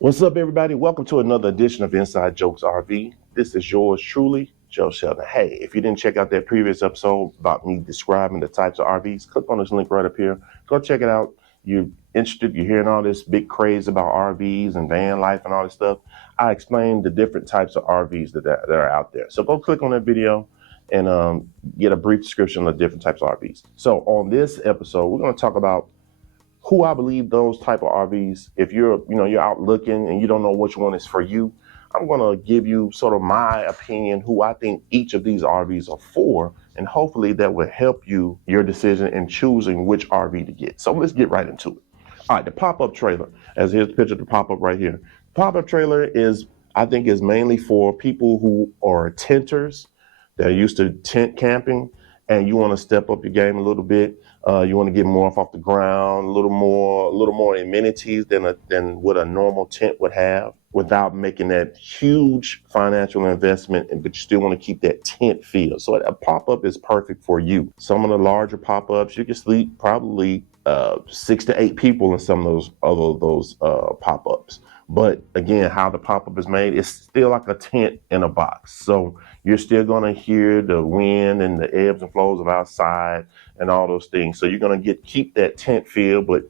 What's up, everybody? Welcome to another edition of Inside Jokes RV. This is yours truly, Joe Sheldon. Hey, if you didn't check out that previous episode about me describing the types of RVs, click on this link right up here. Go check it out. You're interested, you're hearing all this big craze about RVs and van life and all this stuff. I explained the different types of RVs that are out there. So go click on that video and get a brief description of the different types of RVs. So on this episode, we're going to talk about who I believe those type of RVs. If you're out looking and you don't know which one is for you, I'm going to give you sort of my opinion, who I think each of these RVs are for, and hopefully that will help your decision in choosing which RV to get. So let's get right into it. All right, the pop-up trailer, as here's the picture of the pop-up right here. Pop-up trailer I think is mainly for people who are tenters. They're used to tent camping, and you want to step up your game a little bit. You want to get more off the ground, a little more amenities than what a normal tent would have, without making that huge financial investment, but you still want to keep that tent feel. So a pop-up is perfect for you. Some of the larger pop-ups, you can sleep probably 6 to 8 people in some of those pop-ups. But again, how the pop-up is made, it's still like a tent in a box. So you're still going to hear the wind and the ebbs and flows of outside and all those things. So you're going to keep that tent feel, but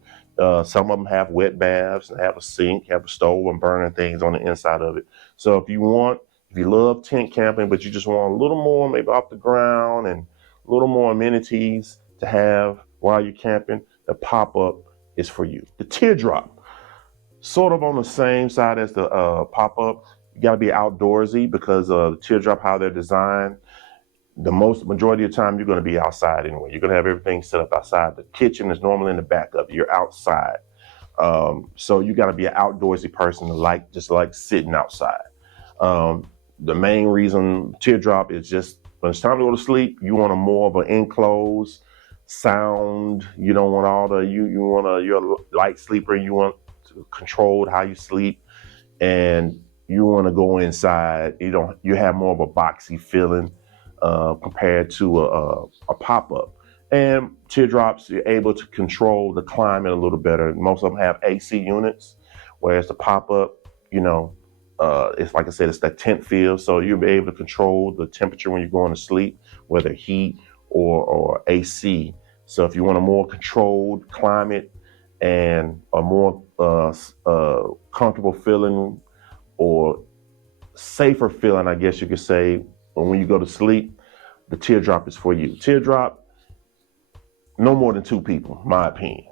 some of them have wet baths and have a sink, have a stove and burning things on the inside of it. So if you love tent camping, but you just want a little more maybe off the ground and a little more amenities to have while you're camping, the pop-up is for you. The teardrop, sort of on the same side as the pop-up. You got to be outdoorsy because the teardrop, how they're designed, the majority of the time you're going to be outside anyway. You're going to have everything set up outside. The kitchen is normally in the back of it. You're outside. So you got to be an outdoorsy person to just like sitting outside. The main reason teardrop is just when it's time to go to sleep, you want a more of an enclosed sound. You don't want you're a light sleeper. You want controlled how you sleep, and you want to go inside. You have more of a boxy feeling compared to a pop-up. And teardrops, you're able to control the climate a little better. Most of them have AC units, whereas the pop-up, it's like I said, it's that tent feel. So you'll be able to control the temperature when you're going to sleep, whether heat or AC. So if you want a more controlled climate and a more comfortable feeling or safer feeling, I guess you could say, when you go to sleep, the teardrop is for you. Teardrop, no more than 2 people, my opinion.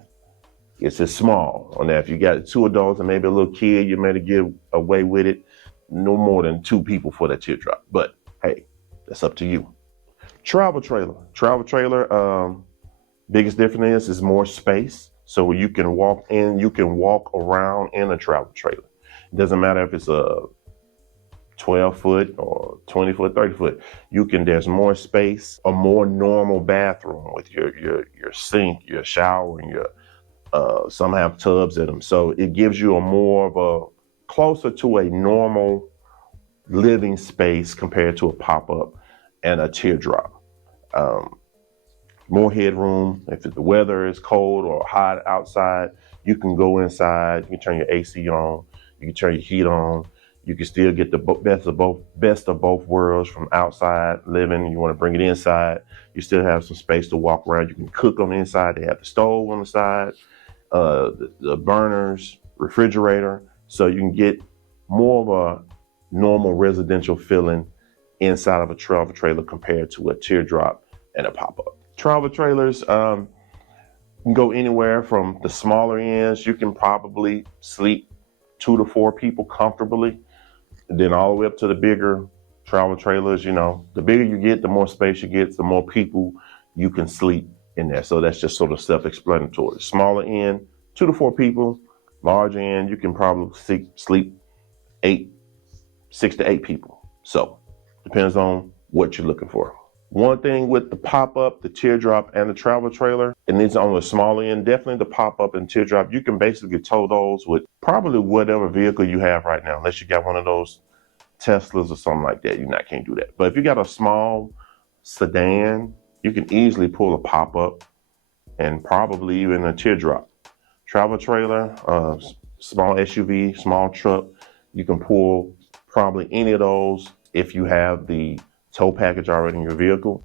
It's just small on that. If you got 2 adults and maybe a little kid, you may get away with it. No more than 2 people for that teardrop. But hey, that's up to you. Travel trailer, biggest difference is more space. So you can walk around in a travel trailer. It doesn't matter if it's a 12-foot or 20-foot, 30-foot. There's more space, a more normal bathroom with your sink, your shower, and some have tubs in them. So it gives you closer to a normal living space compared to a pop-up and a teardrop. More headroom. If the weather is cold or hot outside, you can go inside. You can turn your AC on. You can turn your heat on. You can still get the best of both worlds from outside living. You want to bring it inside. You still have some space to walk around. You can cook on the inside. They have the stove on the side, the burners, refrigerator. So you can get more of a normal residential feeling inside of a travel trailer compared to a teardrop and a pop-up. Travel trailers can go anywhere from the smaller ends. You can probably sleep 2 to 4 people comfortably. And then all the way up to the bigger travel trailers, the bigger you get, the more space you get, the more people you can sleep in there. So that's just sort of self-explanatory. Smaller end, 2 to 4 people. Larger end, you can probably sleep 6 to 8 people. So depends on what you're looking for. One thing with the pop-up, the teardrop, and the travel trailer, and it's on the smaller end, definitely the pop-up and teardrop, you can basically tow those with probably whatever vehicle you have right now, unless you got one of those Teslas or something like that. Can't do that. But if you got a small sedan, you can easily pull a pop-up and probably even a teardrop. Travel trailer, small SUV, small truck, you can pull probably any of those if you have the tow package already in your vehicle.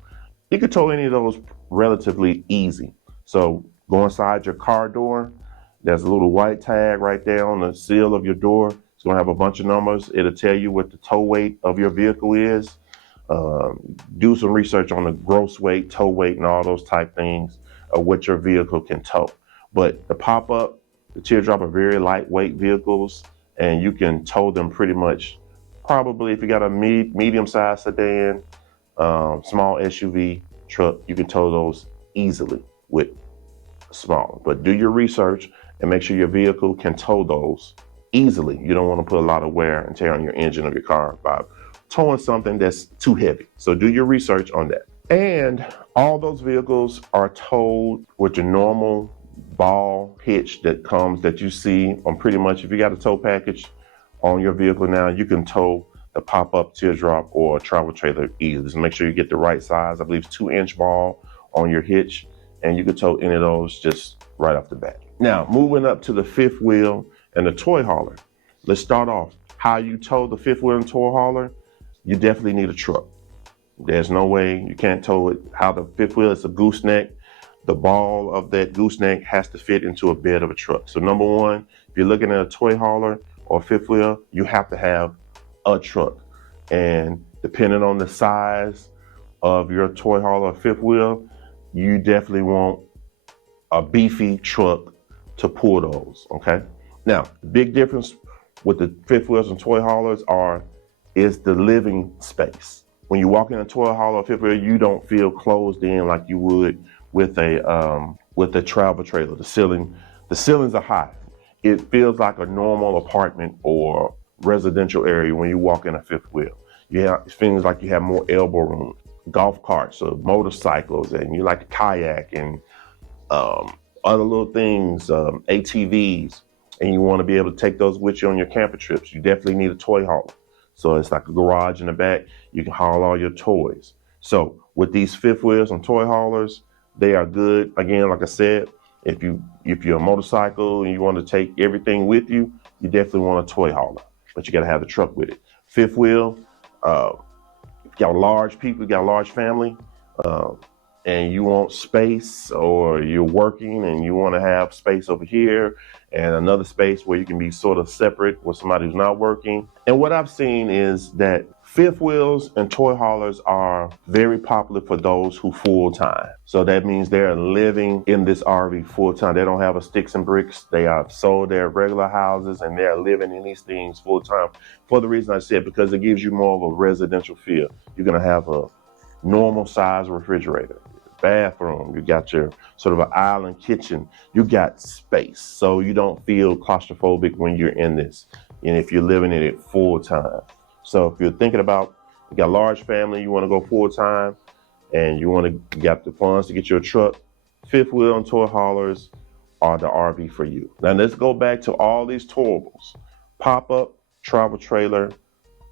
You can tow any of those relatively easy. So go inside your car door. There's a little white tag right there on the seal of your door. It's gonna have a bunch of numbers. It'll tell you what the tow weight of your vehicle is. Do some research on the gross weight, tow weight, and all those type things of what your vehicle can tow. But the pop-up, the Teardrop are very lightweight vehicles, and you can tow them pretty much. Probably if you got a medium-sized sedan, small SUV, truck, you can tow those easily with small. But do your research and make sure your vehicle can tow those easily. You don't want to put a lot of wear and tear on your engine of your car by towing something that's too heavy. So do your research on that. And all those vehicles are towed with your normal ball hitch that you see on pretty much, if you got a tow package on your vehicle now, you can tow the pop-up Teardrop or travel trailer easily. Just make sure you get the right size. I believe 2-inch ball on your hitch, and you can tow any of those just right off the bat. Now, moving up to the fifth wheel and the toy hauler. Let's start off. How you tow the fifth wheel and toy hauler, you definitely need a truck. There's no way you can't tow it. How the fifth wheel is a gooseneck. The ball of that gooseneck has to fit into a bed of a truck. So number one, if you're looking at a toy hauler or fifth wheel, you have to have a truck. And depending on the size of your toy hauler or fifth wheel, you definitely want a beefy truck to pull those, okay? Now, the big difference with the fifth wheels and toy haulers is the living space. When you walk in a toy hauler or fifth wheel, you don't feel closed in like you would with a travel trailer. The ceilings are high. It feels like a normal apartment or residential area when you walk in a fifth wheel. It feels like you have more elbow room. Golf carts or motorcycles, and you like to kayak and other little things, ATVs, and you want to be able to take those with you on your camper trips. You definitely need a toy hauler. So it's like a garage in the back. You can haul all your toys. So with these fifth wheels and toy haulers, they are good. Again, like I said, if you're a motorcycle and you want to take everything with you, you definitely want a toy hauler, but you got to have the truck with it. Fifth wheel, if you got large people, you got a large family, and you want space, or you're working and you want to have space over here and another space where you can be sort of separate with somebody who's not working. And what I've seen is that fifth wheels and toy haulers are very popular for those who full-time. So that means they're living in this RV full-time. They don't have a sticks and bricks. They are sold their regular houses and they're living in these things full-time for the reason I said, because it gives you more of a residential feel. You're going to have a normal size refrigerator, bathroom, you got your sort of an island kitchen, you got space. So you don't feel claustrophobic when you're in this. And if you're living in it full-time. So if you're thinking about, you got a large family, you want to go full-time, and you got the funds to get your truck, fifth wheel and toy haulers are the RV for you. Now let's go back to all these towables: pop-up, travel trailer,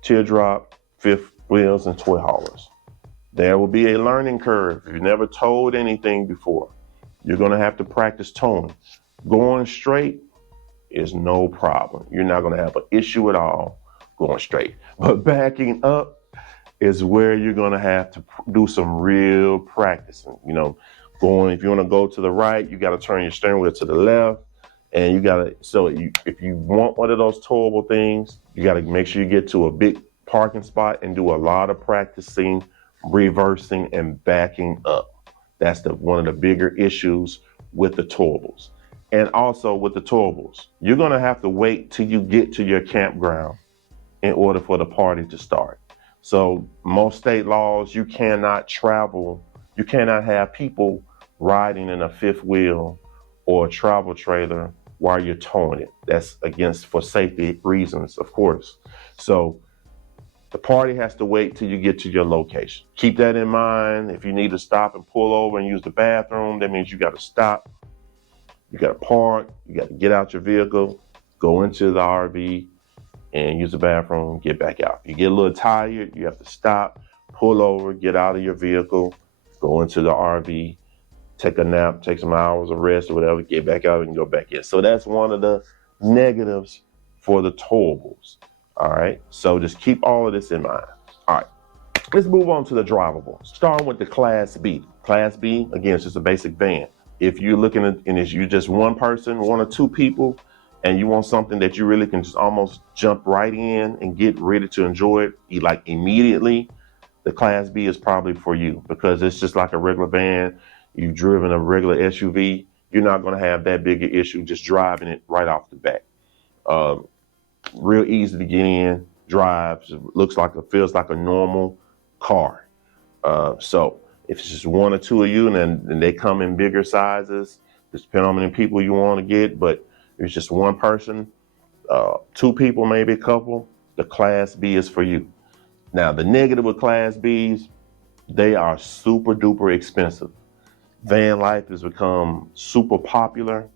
Teardrop, fifth wheels, and toy haulers. There will be a learning curve. If you've never towed anything before, you're going to have to practice towing. Going straight is no problem. You're not going to have an issue at all going straight. But backing up is where you're going to have to do some real practicing. If you want to go to the right, you got to turn your steering wheel to the left. And if you want one of those towable things, you got to make sure you get to a big parking spot and do a lot of practicing, reversing and backing up. That's one of the bigger issues with the towables. And also with the towables, you're going to have to wait till you get to your campground in order for the party to start. So most state laws, you cannot have people riding in a fifth wheel or a travel trailer while you're towing it. That's for safety reasons, of course. So the party has to wait till you get to your location. Keep that in mind. If you need to stop and pull over and use the bathroom, that means you got to stop. You got to park. You got to get out your vehicle, go into the RV and use the bathroom, get back out. If you get a little tired, you have to stop, pull over, get out of your vehicle, go into the RV, take a nap, take some hours of rest or whatever, get back out and go back in. So that's one of the negatives for the towables. All right, so just keep all of this in mind. All right, let's move on to the drivable. Starting with the Class B. Class B, again, it's just a basic van. If you're looking at, and if you're just one person, one or two people, and you want something that you really can just almost jump right in and get ready to enjoy it like immediately, the Class B is probably for you, because it's just like a regular van. You've driven a regular SUV, you're not going to have that big an issue just driving it right off the bat. Real easy to get in, drives, feels like a normal car. So if it's just one or two of you, and then they come in bigger sizes, just depending on how many people you want to get. But if it's just one person, two people, maybe a couple, the Class B is for you. Now, the negative with Class Bs, they are super duper expensive. Van life has become super popular,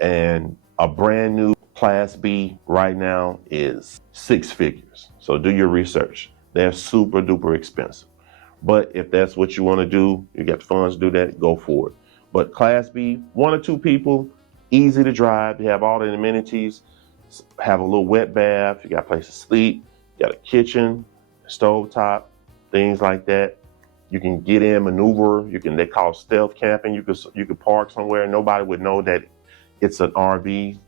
and a brand new Class B right now is 6 figures. So do your research. They're super duper expensive. But if that's what you want to do, you got the funds to do that, go for it. But Class B, one or two people, easy to drive. You have all the amenities, have a little wet bath, you got a place to sleep, you got a kitchen, stovetop, things like that. You can get in, maneuver. They call it stealth camping. You could park somewhere. Nobody would know that it's an RV.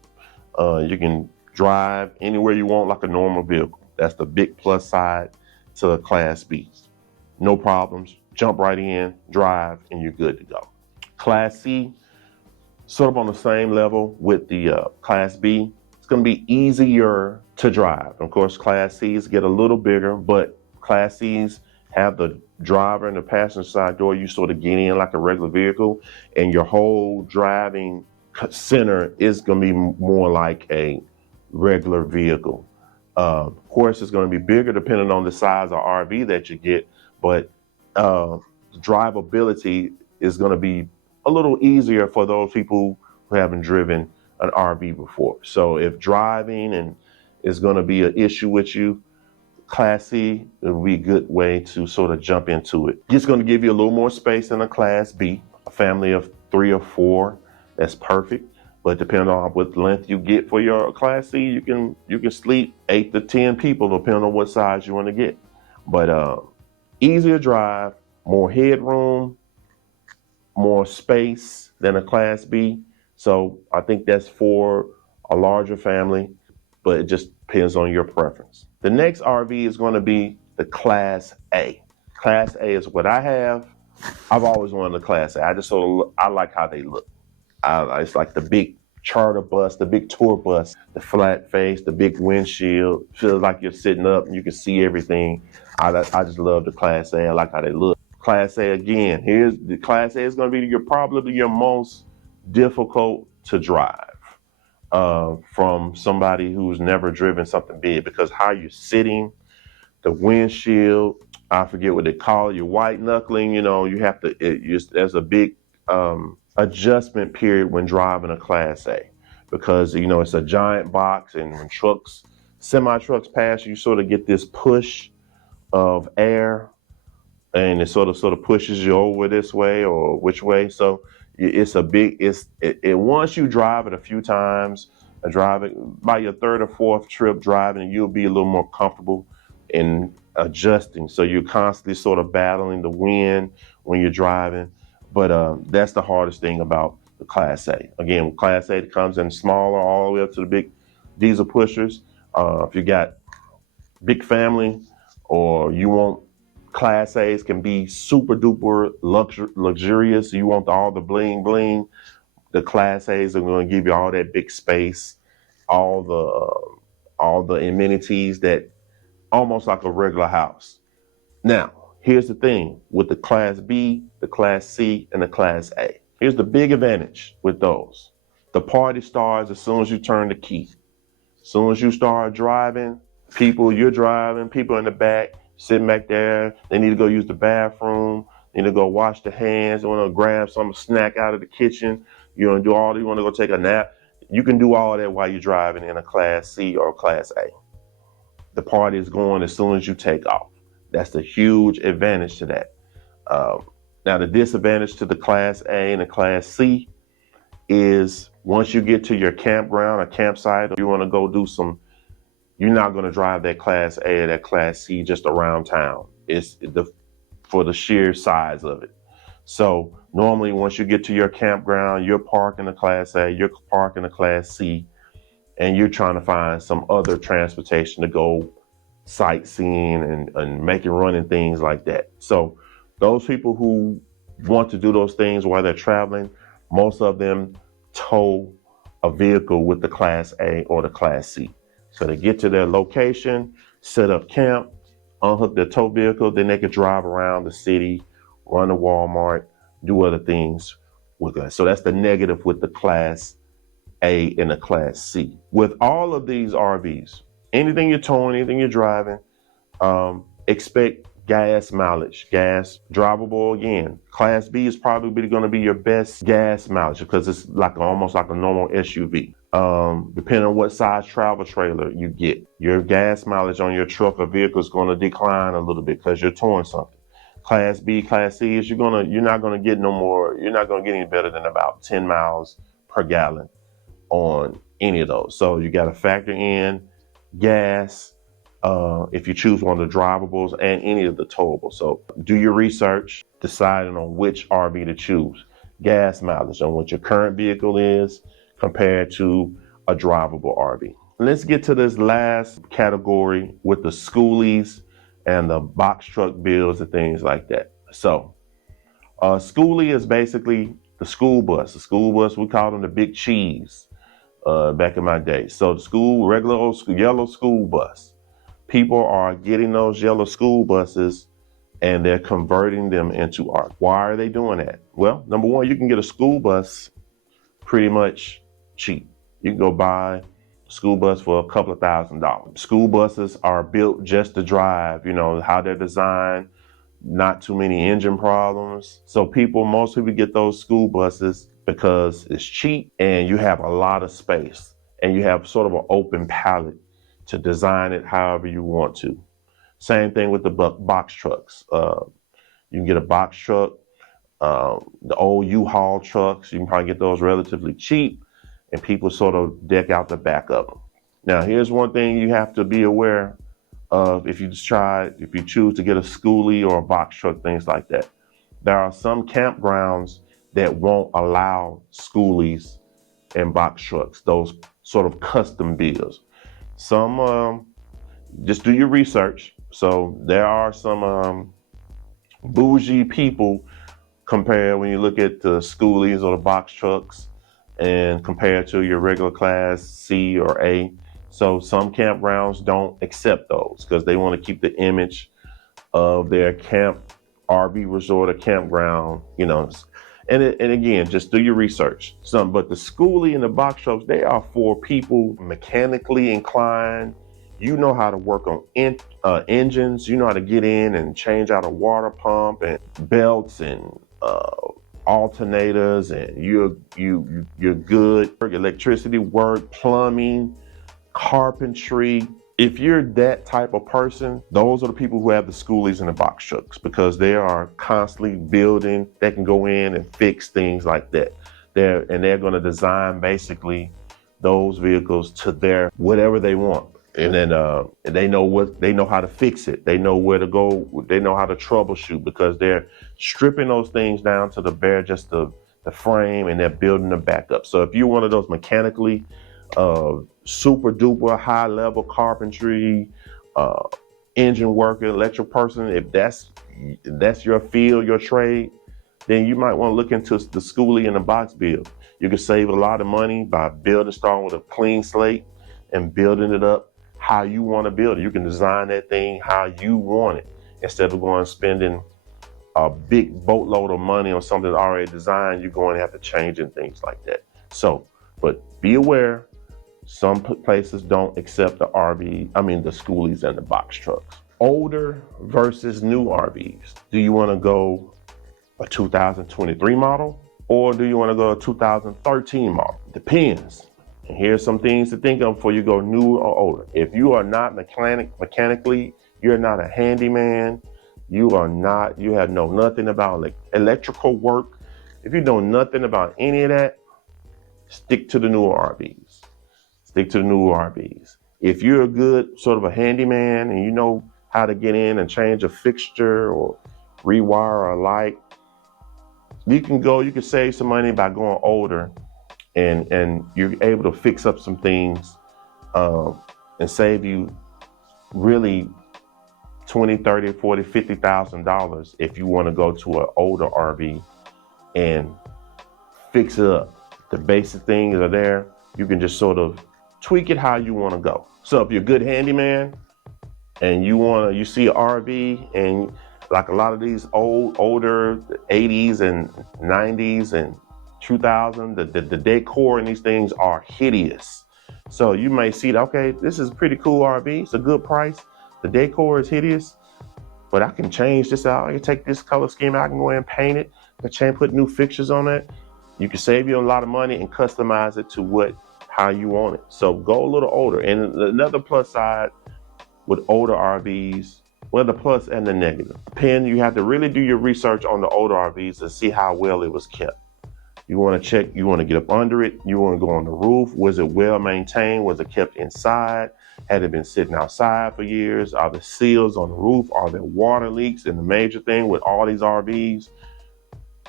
You can drive anywhere you want like a normal vehicle. That's the big plus side to a Class B. No problems. Jump right in, drive, and you're good to go. Class C, sort of on the same level with the Class B. It's going to be easier to drive. Of course, Class C's get a little bigger, but Class C's have the driver and the passenger side door. You sort of get in like a regular vehicle, and your whole driving center is going to be more like a regular vehicle. Of course, it's going to be bigger depending on the size of RV that you get, but drivability is going to be a little easier for those people who haven't driven an RV before. So if driving is going to be an issue with you, Class C would be a good way to sort of jump into it. It's going to give you a little more space than a Class B. A family of 3 or 4, that's perfect. But depending on what length you get for your Class C, you can sleep 8 to 10 people depending on what size you want to get. But easier drive, more headroom, more space than a Class B. So I think that's for a larger family, but it just depends on your preference. The next RV is going to be the Class A. Class A is what I have. I've always wanted a Class A. I like how they look. It's like the big charter bus, the big tour bus, the flat face, the big windshield. Feels like you're sitting up and you can see everything. I just love the Class A. I like how they look. Class A again. Here's the Class A is going to be probably your most difficult to drive from somebody who's never driven something big, because how you're sitting, the windshield, I forget what they call it, you're white knuckling. You have to. There's a big adjustment period when driving a Class A, because it's a giant box, and when semi trucks pass, you sort of get this push of air, and it sort of pushes you over this way or which way. So once you drive it a few times, by your 3rd or 4th trip driving, you'll be a little more comfortable in adjusting. So you're constantly sort of battling the wind when you're driving. But that's the hardest thing about the Class A. Again, Class A comes in smaller all the way up to the big diesel pushers. If you got big family, or you want Class A's can be super duper luxurious. You want all the bling bling. The Class A's are going to give you all that big space, all the amenities that almost like a regular house. Now, here's the thing with the Class B, the Class C, and the Class A. Here's the big advantage with those. The party starts as soon as you turn the key. As soon as you start driving, you're driving, people in the back, sitting back there, they need to go use the bathroom, they need to go wash their hands, they want to grab some snack out of the kitchen, you want to go take a nap. You can do all that while you're driving in a Class C or Class A. The party is going as soon as you take off. That's the huge advantage to that. Now, the disadvantage to the Class A and the Class C is once you get to your campground or campsite, you want to go do you're not going to drive that Class A or that Class C just around town. It's for the sheer size of it. So normally once you get to your campground, you're parking the Class A, you're parking the Class C, and you're trying to find some other transportation to go sightseeing and making running things like that. So those people who want to do those things while they're traveling, most of them tow a vehicle with the Class A or the Class C. So they get to their location, set up camp, unhook their tow vehicle, then they can drive around the city, run to Walmart, do other things with that. So that's the negative with the Class A and the Class C. With all of these RVs, anything you're towing, anything you're driving, expect gas mileage. Gas drivable again. Class B is probably going to be your best gas mileage because it's almost like a normal SUV. Depending on what size travel trailer you get, your gas mileage on your truck or vehicle is going to decline a little bit because you're towing something. Class B, Class C is you're not going to get any better than about 10 miles per gallon on any of those. So you got to factor in gas if you choose one of the drivables and any of the towables. So do your research, deciding on which RV to choose. Gas mileage on what your current vehicle is compared to a drivable RV. Let's get to this last category with the schoolies and the box truck builds and things like that. So schoolie is basically the school bus. The school bus, we call them the big cheese back in my day. So the regular old school, yellow school bus. People are getting those yellow school buses and they're converting them into RV. Why are they doing that? Well, number one, you can get a school bus pretty much cheap. You can go buy a school bus for a couple of $1,000s. School buses are built just to drive, how they're designed, not too many engine problems. So most people get those school buses because it's cheap and you have a lot of space and you have sort of an open palette to design it however you want to. Same thing with the box trucks. You can get a box truck, the old U-Haul trucks, you can probably get those relatively cheap and people sort of deck out the back of them. Now, here's one thing you have to be aware of if you choose to get a schoolie or a box truck, things like that. There are some campgrounds that won't allow schoolies and box trucks, those sort of custom builds. Some, just do your research. So there are some bougie people compared when you look at the schoolies or the box trucks and compared to your regular Class C or A. So some campgrounds don't accept those because they want to keep the image of their camp, RV resort or campground, And again, just do your research. But the schoolie and the box trucks, they are for people mechanically inclined. You know how to work on engines. You know how to get in and change out a water pump and belts and alternators, and you're good. Electricity work, plumbing, carpentry. If you're that type of person, those are the people who have the schoolies and the box trucks because they are constantly building. They can go in and fix things like that. They're going to design basically those vehicles to their whatever they want. And then they know how to fix it. They know where to go. They know how to troubleshoot because they're stripping those things down to the bare, just the frame, and they're building them back up. So if you're one of those mechanically super duper high level carpentry, engine worker, electrical person, if that's your field, your trade, then you might want to look into the schoolie and the box build. You can save a lot of money by starting with a clean slate and building it up how you want to build it. You can design that thing how you want it instead of going and spending a big boatload of money on something already designed. You're going to have to change and things like that. So, but be aware, some places don't accept the schoolies and the box trucks. Older versus new RVs. Do you want to go a 2023 model or do you want to go a 2013 model? Depends. And here's some things to think of before you go new or older. If you are not mechanically, you're not a handyman, you have know nothing about electrical work. If you know nothing about any of that, stick to the newer RVs. Stick to the newer RVs. If you're a good sort of a handyman and you know how to get in and change a fixture or rewire a light, you can save some money by going older, and you're able to fix up some things and save you really 20, 30, 40, $50,000 if you want to go to an older RV and fix it up. The basic things are there. You can just sort of tweak it how you want to go. So if you're a good handyman and you see an RV, and like a lot of these older 80s and 90s and 2000, the decor in these things are hideous. So you may see that, okay, this is a pretty cool RV. It's a good price. The decor is hideous, but I can change this out. I can take this color scheme out, I can go ahead and paint it. I can put new fixtures on it. You can save you a lot of money and customize it to how you want it. So go a little older. And another plus side with older RVs, well, the plus and the negative. You have to really do your research on the older RVs to see how well it was kept. You want to check, you want to get up under it, you want to go on the roof. Was it well maintained? Was it kept inside? Had it been sitting outside for years? Are the seals on the roof? Are there water leaks? And the major thing with all these RVs,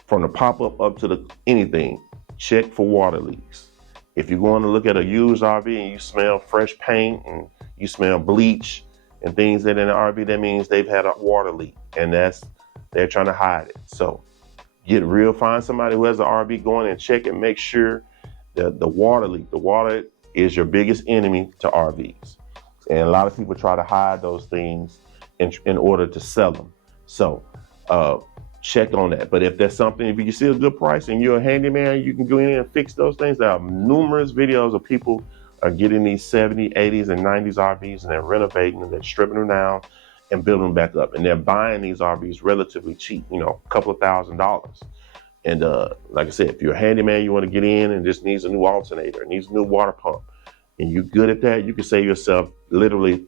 from the pop-up up to anything, check for water leaks. If you're going to look at a used RV and you smell fresh paint and you smell bleach and things that in the RV, that means they've had a water leak, and they're trying to hide it. So find somebody who has an RV, go in and check and make sure that the water leak. The water is your biggest enemy to RVs. And a lot of people try to hide those things in order to sell them. So check on that. But if there's something, if you see a good price and you're a handyman, you can go in and fix those things. There are numerous videos of people are getting these 70s, 80s, and 90s RVs, and they're renovating them, they're stripping them down and building them back up. And they're buying these RVs relatively cheap, a couple of $1,000s. And like I said, if you're a handyman, you want to get in and just needs a new alternator, needs a new water pump, and you're good at that, you can save yourself literally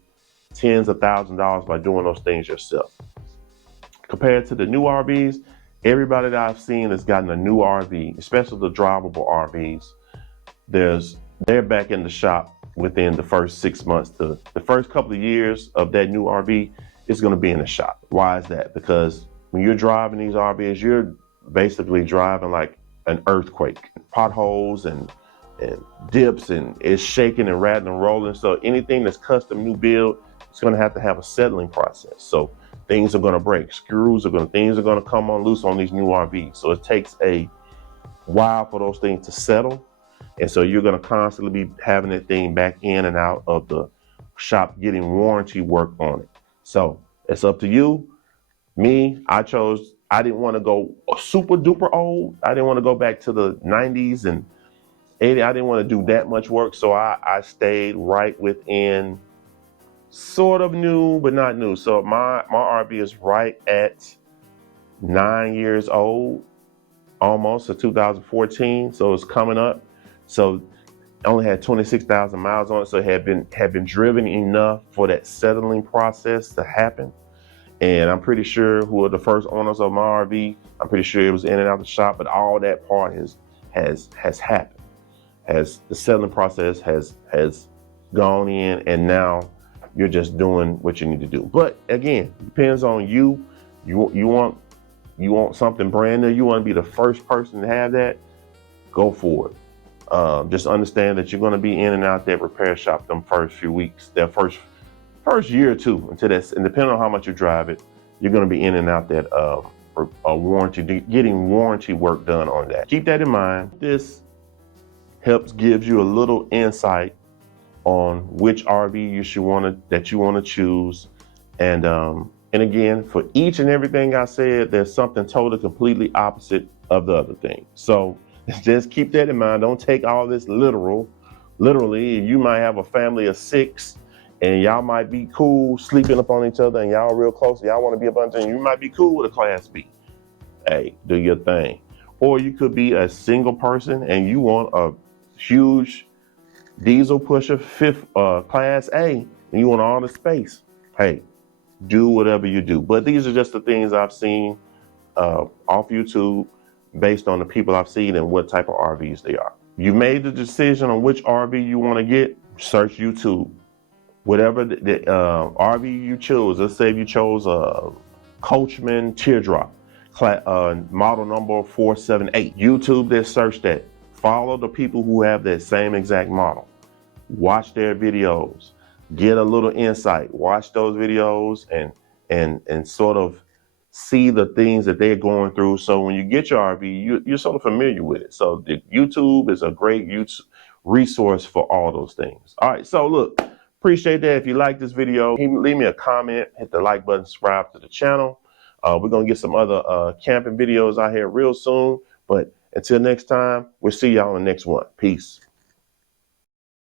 tens of thousands of dollars by doing those things yourself. Compared to the new RVs, everybody that I've seen has gotten a new RV, especially the drivable RVs. They're back in the shop within the first 6 months. The first couple of years of that new RV is going to be in the shop. Why is that? Because when you're driving these RVs, you're basically driving like an earthquake. Potholes and dips, and it's shaking and rattling and rolling. So anything that's custom new build, it's going to have a settling process. So things are going to break. Things are going to come on loose on these new RVs. So it takes a while for those things to settle. And so you're going to constantly be having that thing back in and out of the shop, getting warranty work on it. So it's up to you. I didn't want to go super duper old. I didn't want to go back to the 90s and 80s. I didn't want to do that much work. So I stayed right within sort of new, but not new. So my RV is right at 9 years old, almost, so 2014. So it's coming up. So I only had 26,000 miles on it. So it had been driven enough for that settling process to happen. And I'm pretty sure who are the first owners of my RV, I'm pretty sure it was in and out the shop, but all that part has happened. As the settling process has gone in, and now you're just doing what you need to do. But again, it depends on you. You want something brand new, you want to be the first person to have that, go for it. Just understand that you're going to be in and out that repair shop them first few weeks, that first year or two, until that's, and depending on how much you drive it, you're going to be in and out that getting warranty work done on that. Keep that in mind. This gives you a little insight on which RV that you want to choose, and again, for each and everything I said, there's something totally completely opposite of the other thing. So just keep that in mind. Don't take all this literally. You might have a family of 6 and y'all might be cool sleeping up on each other and y'all real close. Y'all want to be a bunch of, you might be cool with a Class B. Hey, do your thing. Or you could be a single person and you want a huge diesel pusher, Class A, and you want all the space. Hey, do whatever you do. But these are just the things I've seen off YouTube, based on the people I've seen and what type of RVs they are. You made the decision on which RV you want to get, search YouTube. Whatever the RV you choose, let's say if you chose a Coachman Teardrop, model number 478. YouTube that, search that. Follow the people who have that same exact model. Watch their videos. Get a little insight. Watch those videos and sort of see the things that they're going through. So when you get your RV, you're sort of familiar with it. So the YouTube is a great resource for all those things. All right, so look, appreciate that. If you like this video, leave me a comment, hit the like button, subscribe to the channel. We're going to get some other camping videos out here real soon. But until next time, we'll see y'all in the next one. Peace.